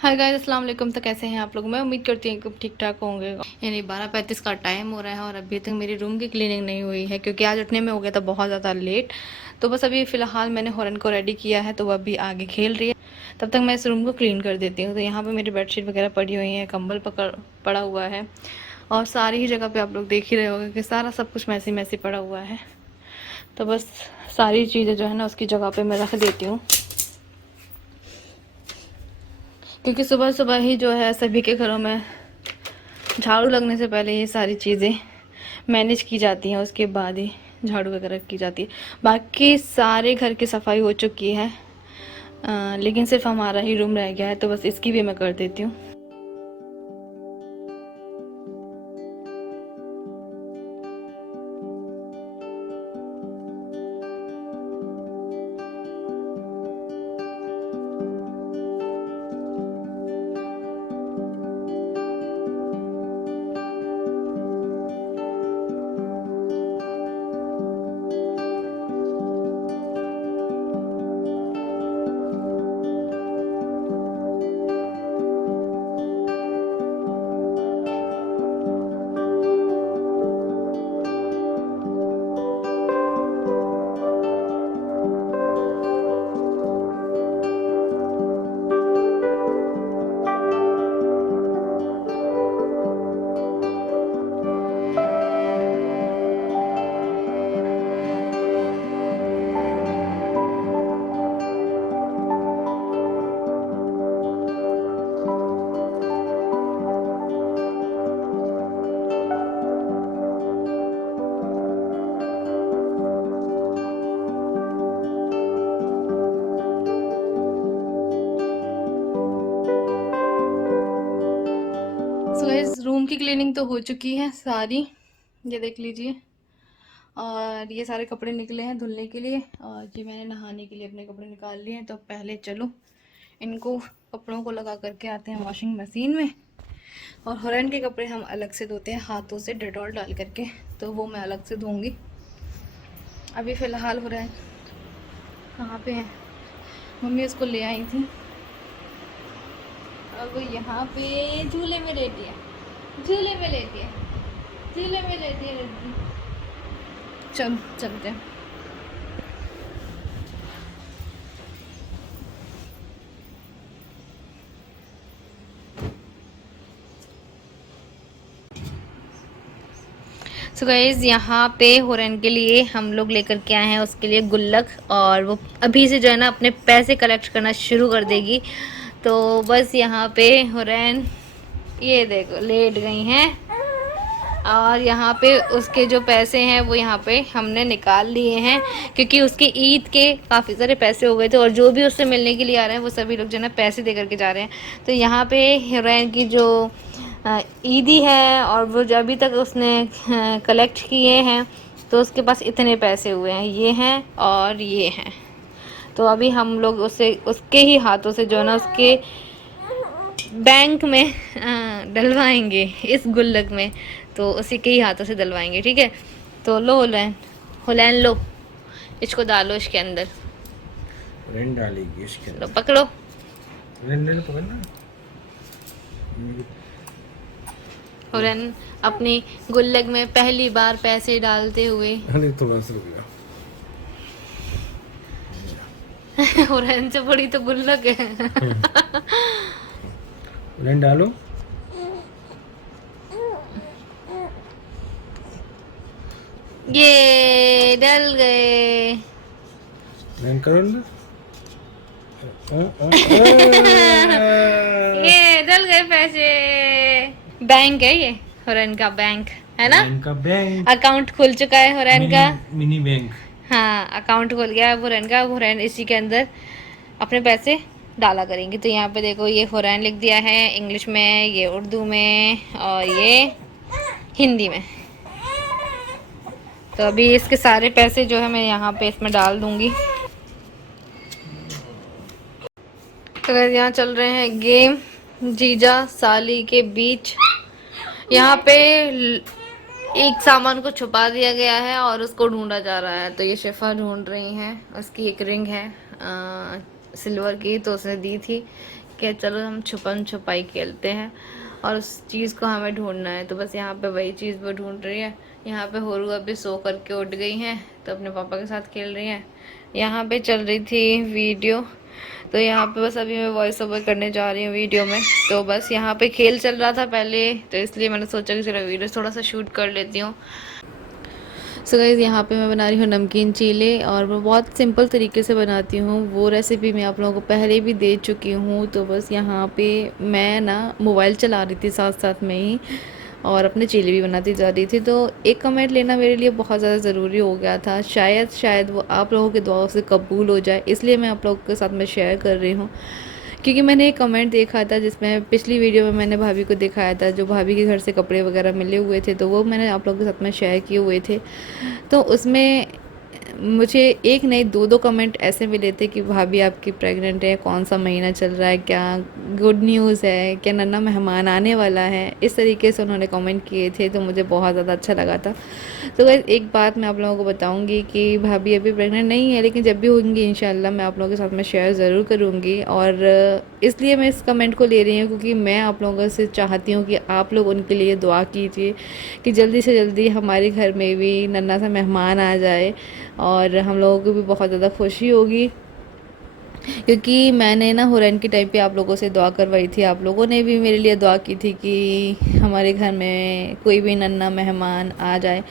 Hi guys, अस्सलाम वालेकुम। तो कैसे हैं आप लोग? मैं उम्मीद करती हूँ कि ठीक ठाक होंगे। यानी 12:35 का टाइम हो रहा है और अभी तक मेरी रूम की क्लीनिंग नहीं हुई है क्योंकि आज उठने में हो गया था बहुत ज़्यादा लेट। तो बस अभी फ़िलहाल मैंने हॉरन को रेडी किया है तो वह अभी आगे खेल रही है। तब तक मैं इस रूम को क्लीन कर देती हूँ। तो यहाँ पर मेरी बेडशीट वगैरह पड़ी हुई हैं, कंबल पड़ा हुआ है और सारी ही जगह पर आप लोग देख ही रहे होंगे कि सारा सब कुछ मैसी मैसी पड़ा हुआ है। तो बस सारी चीज़ें जो है ना उसकी जगह पर मैं रख देती हूँ क्योंकि सुबह सुबह ही जो है सभी के घरों में झाड़ू लगने से पहले ये सारी चीज़ें मैनेज की जाती हैं, उसके बाद ही झाड़ू वगैरह की जाती है। बाकी सारे घर की सफाई हो चुकी है, लेकिन सिर्फ हमारा ही रूम रह गया है तो बस इसकी भी मैं कर देती हूँ। सो इस रूम की क्लीनिंग तो हो चुकी है सारी, ये देख लीजिए। और ये सारे कपड़े निकले हैं धुलने के लिए और ये मैंने नहाने के लिए अपने कपड़े निकाल लिए हैं। तो पहले चलो इनको कपड़ों को लगा करके आते हैं वॉशिंग मशीन में। और हुरैन के कपड़े हम अलग से धोते हैं हाथों से डेटॉल डाल करके, तो वो मैं अलग से धोऊंगी। अभी फ़िलहाल हुरैन कहाँ पे है, मम्मी उसको ले आई थी। अब वो यहाँ पे झूले में लेटी है, झूले में लेटी है, झूले में लेटी है। चल चलते हैं। सो गाइज़ यहाँ पे हुरैन के लिए हम लोग लेकर के आए हैं उसके लिए गुल्लक, और वो अभी से जो है ना अपने पैसे कलेक्ट करना शुरू कर देगी। तो बस यहाँ पे हुरैन ये देखो लेट गई हैं और यहाँ पे उसके जो पैसे हैं वो यहाँ पे हमने निकाल लिए हैं क्योंकि उसके ईद के काफ़ी सारे पैसे हो गए थे और जो भी उससे मिलने के लिए आ रहे हैं वो सभी लोग जो है ना पैसे दे करके जा रहे हैं। तो यहाँ पे हुरैन की जो ईदी है और वो जो अभी तक उसने कलेक्ट किए हैं तो उसके पास इतने पैसे हुए हैं, ये हैं और ये हैं। तो अभी हम लोग उसे उसके ही हाथों से जो है ना उसके बैंक में डलवाएंगे इस गुल्लक में, तो उसी के ही हाथों से डलवाएंगे, ठीक है। तो लो हुलैन, हुलैन लो, इसको डालो इसके अंदर, रेन डालेगी इसके लो अंदर। पकड़ो। रेन पकड़ना। हुरैन अपनी गुल्लक में पहली बार पैसे डालते हुए अरे थोड़ा सा रुक जा। हुरैन से बड़ी तो गुल्लक है। रेन डालो। ये डल गए। रेन करो ना। ये डल गए पैसे। बैंक है ये, हुरैन का बैंक है ना। बैंक का बैंक, अकाउंट खुल चुका है हुरैन का। Mini bank. हाँ, अकाउंट खुल गया है हुरैन का। हुरैन इसी के अंदर अपने पैसे डाला करेंगे। तो यहाँ पे देखो ये हुरैन लिख दिया है इंग्लिश में, ये उर्दू में और ये हिंदी में। तो अभी इसके सारे पैसे जो है मैं यहाँ पे इसमें डाल दूंगी। तो यहाँ चल रहे हैं गेम जीजा साली के बीच। यहाँ पे एक सामान को छुपा दिया गया है और उसको ढूंढा जा रहा है। तो ये शिफा ढूंढ रही हैं, उसकी एक रिंग है सिल्वर की, तो उसने दी थी कि चलो हम छुपन छुपाई खेलते हैं और उस चीज़ को हमें ढूंढना है। तो बस यहाँ पे वही चीज़ वो ढूंढ रही है। यहाँ पे होरू अभी सो करके उठ गई हैं तो अपने पापा के साथ खेल रही हैं। यहाँ पे चल रही थी वीडियो, तो यहाँ पे बस अभी मैं वॉइस ओवर करने जा रही हूँ वीडियो में। तो बस यहाँ पे खेल चल रहा था पहले, तो इसलिए मैंने सोचा कि चलो वीडियो थोड़ा सा शूट कर लेती हूँ। सो गाइस यहाँ पे मैं बना रही हूँ नमकीन चीले और मैं बहुत सिंपल तरीके से बनाती हूँ। वो रेसिपी मैं आप लोगों को पहले भी दे चुकी हूँ। तो बस यहाँ पे मैं ना मोबाइल चला रही थी साथ साथ में ही और अपने चीले भी बनाती जा रही थी। तो एक कमेंट लेना मेरे लिए बहुत ज़्यादा ज़रूरी हो गया था। शायद वो आप लोगों के दुआओं से कबूल हो जाए, इसलिए मैं आप लोगों के साथ में शेयर कर रही हूँ। क्योंकि मैंने एक कमेंट देखा था जिसमें पिछली वीडियो में मैंने भाभी को दिखाया था, जो भाभी के घर से कपड़े वगैरह मिले हुए थे, तो वो मैंने आप लोगों के साथ में शेयर किए हुए थे। तो उसमें मुझे एक नहीं दो कमेंट ऐसे मिले थे कि भाभी आपकी प्रेग्नेंट है, कौन सा महीना चल रहा है, क्या गुड न्यूज़ है, क्या नन्ना मेहमान आने वाला है, इस तरीके से उन्होंने कमेंट किए थे। तो मुझे बहुत ज़्यादा अच्छा लगा था। तो गाइस एक बात मैं आप लोगों को बताऊंगी कि भाभी अभी प्रेग्नेंट नहीं है, लेकिन जब भी होंगी इंशाल्लाह मैं आप लोगों के साथ में शेयर ज़रूर करूँगी। और इसलिए मैं इस कमेंट को ले रही हूँ क्योंकि मैं आप लोगों से चाहती हूँ कि आप लोग उनके लिए दुआ कीजिए कि जल्दी से जल्दी हमारे घर में भी नन्ना सा मेहमान आ जाए और हम लोगों को भी बहुत ज़्यादा खुशी होगी। क्योंकि मैंने ना हुरैन के टाइम पे आप लोगों से दुआ करवाई थी, आप लोगों ने भी मेरे लिए दुआ की थी कि हमारे घर में कोई भी नन्ना मेहमान आ जाए।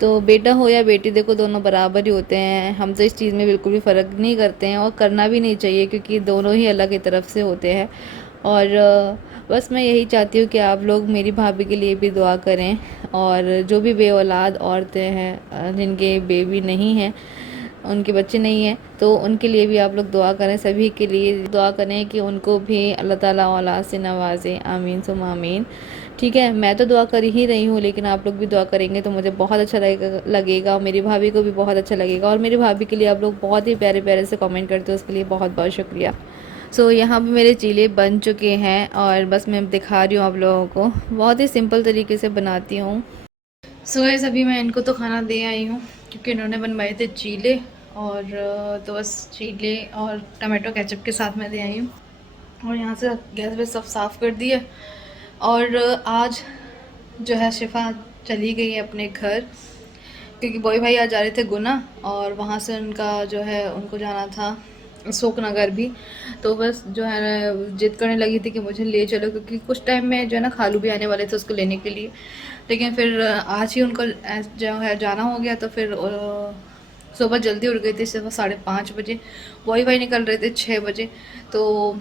तो बेटा हो या बेटी, देखो दोनों बराबर ही होते हैं। हम तो इस चीज़ में बिल्कुल भी फ़र्क नहीं करते हैं और करना भी नहीं चाहिए क्योंकि दोनों ही अलग की तरफ से होते हैं। और बस मैं यही चाहती हूँ कि आप लोग मेरी भाभी के लिए भी दुआ करें और जो भी बेऔलाद औरतें हैं जिनके बेबी नहीं हैं, उनके बच्चे नहीं हैं, तो उनके लिए भी आप लोग दुआ करें। सभी के लिए दुआ करें कि उनको भी अल्लाह ताला औलाद से नवाजे। आमीन सुम्मा आमीन। ठीक है, मैं तो दुआ कर ही रही हूँ, लेकिन आप लोग भी दुआ करेंगे तो मुझे बहुत अच्छा लगेगा, मेरी भाभी को भी बहुत अच्छा लगेगा। और मेरी भाभी के लिए आप लोग बहुत ही प्यारे प्यारे से कमेंट करते हो, उसके लिए बहुत बहुत शुक्रिया। सो यहाँ पे मेरे चीले बन चुके हैं और बस मैं दिखा रही हूँ आप लोगों को, बहुत ही सिंपल तरीके से बनाती हूँ। सो गाइस अभी मैं इनको तो खाना दे आई हूँ क्योंकि इन्होंने बनवाए थे चीले, और तो बस चीले और टमाटो केचप के साथ मैं दे आई हूँ। और यहाँ से गैस पे सब साफ़ कर दिया। और आज जो है शिफा चली गई है अपने घर क्योंकि बॉय भाई आज जा रहे थे गुना और वहाँ से उनका जो है उनको जाना था शोकनगर भी। तो बस जो है ना जिद करने लगी थी कि मुझे ले चलो, क्योंकि कुछ टाइम में जो है ना खालू भी आने वाले थे उसको लेने के लिए। लेकिन फिर आज ही उनको जो है जाना हो गया, तो फिर सुबह जल्दी उठ गई थी, सुबह 5:30 बजे। बॉय भाई निकल रहे थे 6 बजे। तो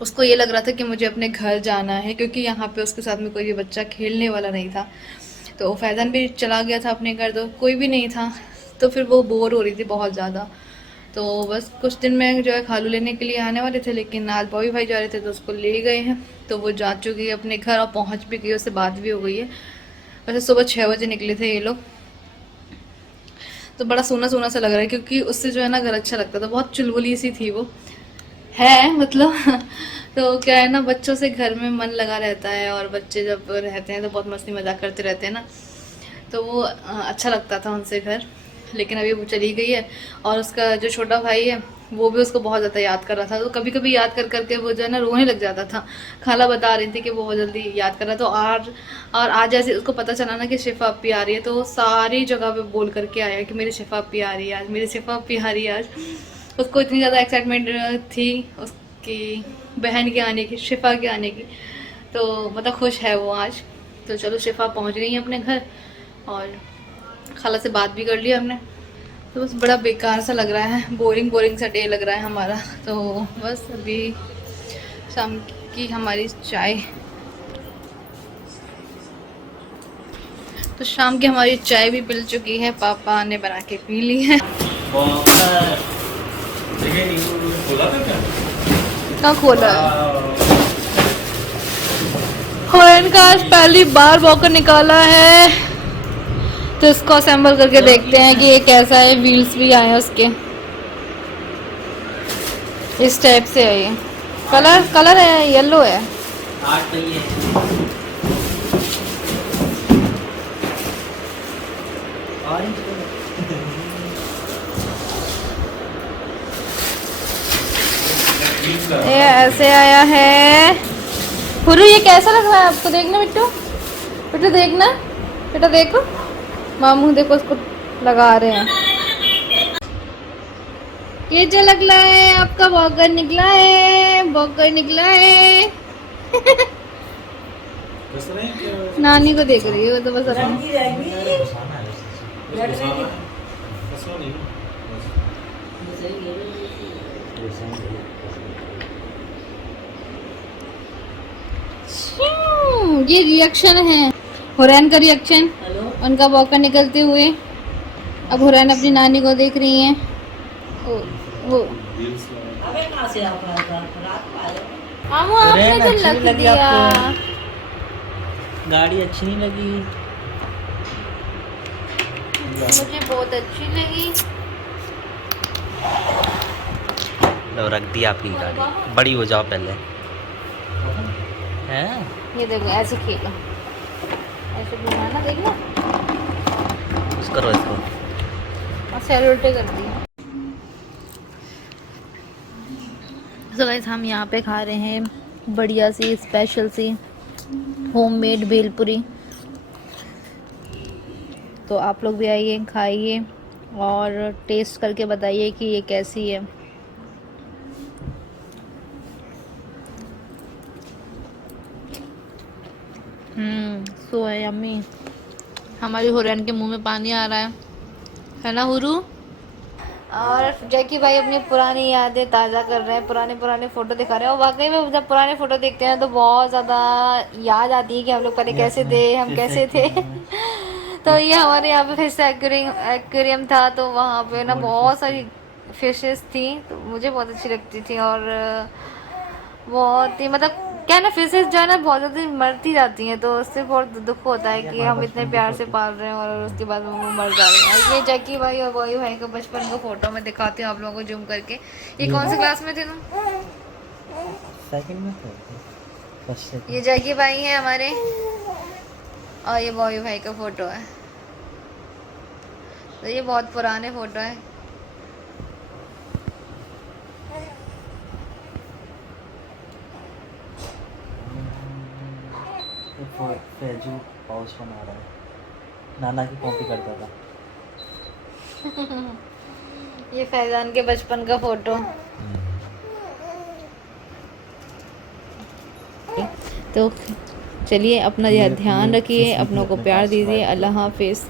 उसको ये लग रहा था कि मुझे अपने घर जाना है क्योंकि यहाँ पे उसके साथ में कोई भी बच्चा खेलने वाला नहीं था। तो फैज़ान भी चला गया था अपने घर, तो कोई भी नहीं था। तो फिर वो बोर हो रही थी बहुत ज़्यादा। तो बस कुछ दिन में जो है खालू लेने के लिए आने वाले थे, लेकिन आज बॉबी भाई जा रहे थे तो उसको ले गए हैं। तो वो जा चुकी है अपने घर और पहुँच भी गई, उससे बात भी हो गई है। वैसे सुबह 6 बजे निकले थे ये लोग। तो बड़ा सोना सोना सा लग रहा है क्योंकि उससे जो है ना घर अच्छा लगता था। बहुत चुलबुली सी थी वो है मतलब तो क्या है ना, बच्चों से घर में मन लगा रहता है और बच्चे जब रहते हैं तो बहुत मस्ती मजाक करते रहते हैं ना, तो वो अच्छा लगता था उनसे घर। लेकिन अभी वो चली गई है और उसका जो छोटा भाई है वो भी उसको बहुत ज़्यादा याद कर रहा था। तो कभी कभी याद कर करके वो जो है ना रोने लग जाता था। खाला बता रही थी कि वो बहुत जल्दी याद कर रहा था। और आज जैसे उसको पता चला ना कि शिफा अपी आ रही है, तो वो सारी जगह पे बोल करके आया कि मेरी शिफा अपी आ रही है आज, मेरी शिफा अपी आ रही है आज। उसको इतनी ज़्यादा एक्साइटमेंट थी उसकी बहन के आने की, शिफा के आने की। तो मतलब खुश है वो आज। तो चलो शिफा पहुँच गई है अपने घर और खाला से बात भी कर लिया हमने। तो बस बड़ा बेकार सा लग रहा है, बोरिंग सा डे लग रहा है हमारा। तो बस अभी शाम की हमारी चाय, तो शाम की हमारी चाय भी पिल चुकी है, पापा ने बना के पी ली है। कहाँ खोला है इनका, आज पहली बार वॉकर निकाला है। तो इसको असेंबल करके देखते हैं कि ये कैसा है। व्हील्स भी आए हैं उसके, इस टाइप से है ये। कलर है येलो है। ये ऐसे आया है। पुरु ये कैसा लग रहा है आपको? देखना बिट्टू, बिट्टू देखना, बेटा देखो, मामू देखो उसको लगा रहे हैं। ये जो निकला है आपका बॉगर निकला है, बॉगर निकला है। नानी को देख रही है वो तो बस अपनी। ये रिएक्शन है, हुरैन का रिएक्शन उनका बॉकर निकलते हुए। अब हुरैन अपनी नानी को देख रही हैं। वो मामू आपने तो लग दिया। गाड़ी अच्छी नहीं लगी? मुझे बहुत अच्छी लगी। लो रख दी आपकी गाड़ी, बड़ी हो जाओ पहले। हैं? ये देखो ऐसे खेलो, ऐसे घुमाना, देखना कुछ करो इसको। और सैर उल्टे कर दी। तो गाइस हम यहाँ पे खा रहे हैं बढ़िया सी स्पेशल सी होममेड भेलपुरी। तो आप लोग भी आइए, खाइए और टेस्ट करके बताइए कि ये कैसी है। सो है यम्मी। हमारी हुरैन के मुंह में पानी आ रहा है ना हुरू? और जैकी भाई अपनी पुरानी यादें ताज़ा कर रहे हैं, पुराने फ़ोटो दिखा रहे हैं। और वाकई में जब पुराने फ़ोटो देखते हैं तो बहुत ज़्यादा याद आती है कि हम लोग पहले कैसे थे, हम कैसे थे। तो ये हमारे यहाँ पे फिश एक्वेरियम था, तो वहाँ पे ना बहुत सारी फिशेस थी, तो मुझे बहुत अच्छी लगती थी। और बहुत ही मतलब क्या है ना, फिशेस जो है ना बहुत ज़्यादा मरती जाती हैं, तो उससे बहुत दुख होता है कि हम इतने प्यार से पाल रहे हैं और उसके बाद वो मर जा रहे हैं। ये जैकी भाई और बॉय भाई का बचपन का फ़ोटो मैं दिखाती हूँ आप लोगों को जूम करके। ये कौन सी क्लास में थे तुम? सेकंड में थे, फर्स्ट। ये जैकी भाई हैं हमारे और ये बॉय भाई का फ़ोटो है। तो ये बहुत पुराने फ़ोटो है। फैजू पाउच बना रहा है, नाना की कॉपी करता था। ये फैजान के बचपन का फ़ोटो। तो चलिए अपना ध्यान रखिए, अपनों को प्यार दीजिए। अल्लाह हाफिज़।